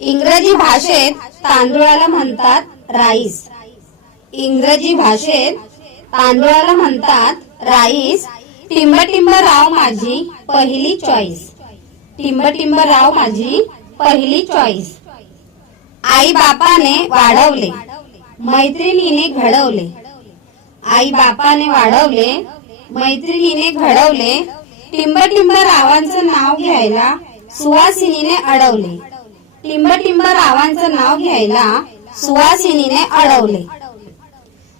इंग्रजी भाषेत तांदूळाला म्हणतात राईस. इंग्रजी भाषेत तांदूळाला म्हणतात राईस. टिंब टिंब राव माझी पहिली चॉईस टिंब टिंब राव माझी पहिली चॉईस आई बापाने वाढवले. मैत्रिणीने घडवले. आई बापाने वाढवले. मैत्रिणीने घडवले. टिंब टिंब रावांचं नाव घ्यायला सुवासिनीने अडवले. टिंब टिंब रावांचं नाव घ्यायला सुवासिनीने अडवले.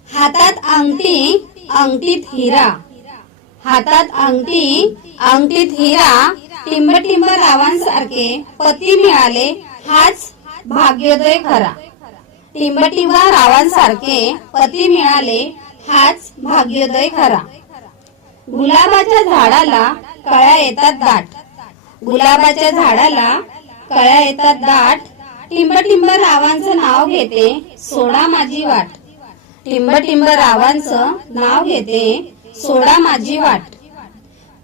हातात अंगठी अंगठीत हिरा. हातात अंगठी अंगठीत हिरा टिंब टिंब रावांसारखे पती मिळाले हाच भाग्योदय खरा. टिंब टिंब रावांसारखे पती मिळाले हाच भाग्योदय खरा. गुलाबाच्या झाडाला कळ्या येतात दाट. गुलाबाच्या झाडाला कळ्या येतात दाट. टिंब टिंब रावांचं नाव घेते सोडा माझी वाट. टिंब टिंब रावांचं नाव घेते सोडा माझी वाट.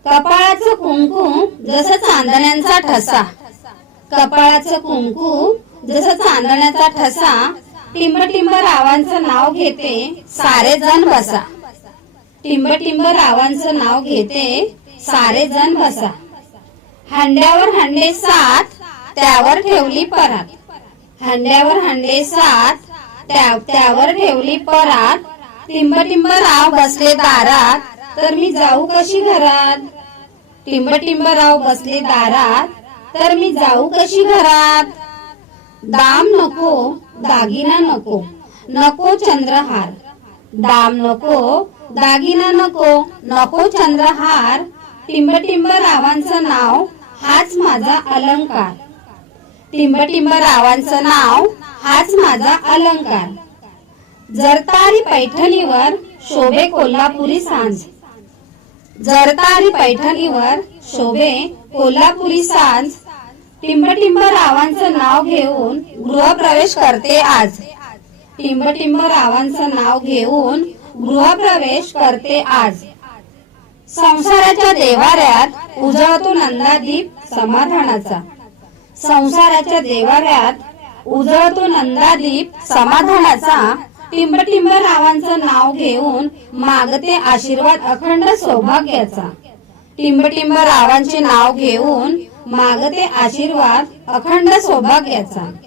कपाळाचं कुंकू जसं चांदण्यांचा ठसा. कपाळाचं कुंकू जसं चांदण्याचा ठसा. टिंब टिंब रावांचं नाव घेते सारे जण बसा. टिंब टिंब रावांचं नाव घेते सारे जण बसा. हांड्यावर हांडे सात त्यावर ठेवली परात हांड्यावर हांडे सात त्या त्यावर ठेवली परात टिंब टिंब राव बसले दारात. तर मी जाऊ कशी घरात? टिंब टिंब राव बसले दारात. तर मी जाऊ कशी घरात? दाम नको दागिना नको. नको चंद्रहार. दाम नको दागिना नको. नको चंद्रहार. टिंब टिंब रावांचं नाव हाच माझा अलंकार. टिंब टिंब रावांचं नाव हाच माझा अलंकार. जरतारी पैठणीवर शोभे कोल्हापुरी सांज. जरतारी पैठणीवर शोभे कोल्हापुरी सांज. टिंबटिंब रावांचं नाव घेऊन गृहप्रवेश करते आज. टिंबटिंब रावांचं नाव घेऊन गृहप्रवेश करते आज. संसाराच्या देवाऱ्यात उजळतो नंदादीप समाधानाचा. संसाराच्या देवाऱ्यात उजळतो नंदादीप समाधानाचा. टिंब टिंब रावांचं नाव घेऊन मागते आशीर्वाद अखंड सौभाग्याचा. टिंब टिंब रावांचे नाव घेऊन मागते आशीर्वाद अखंड सौभाग्याचा.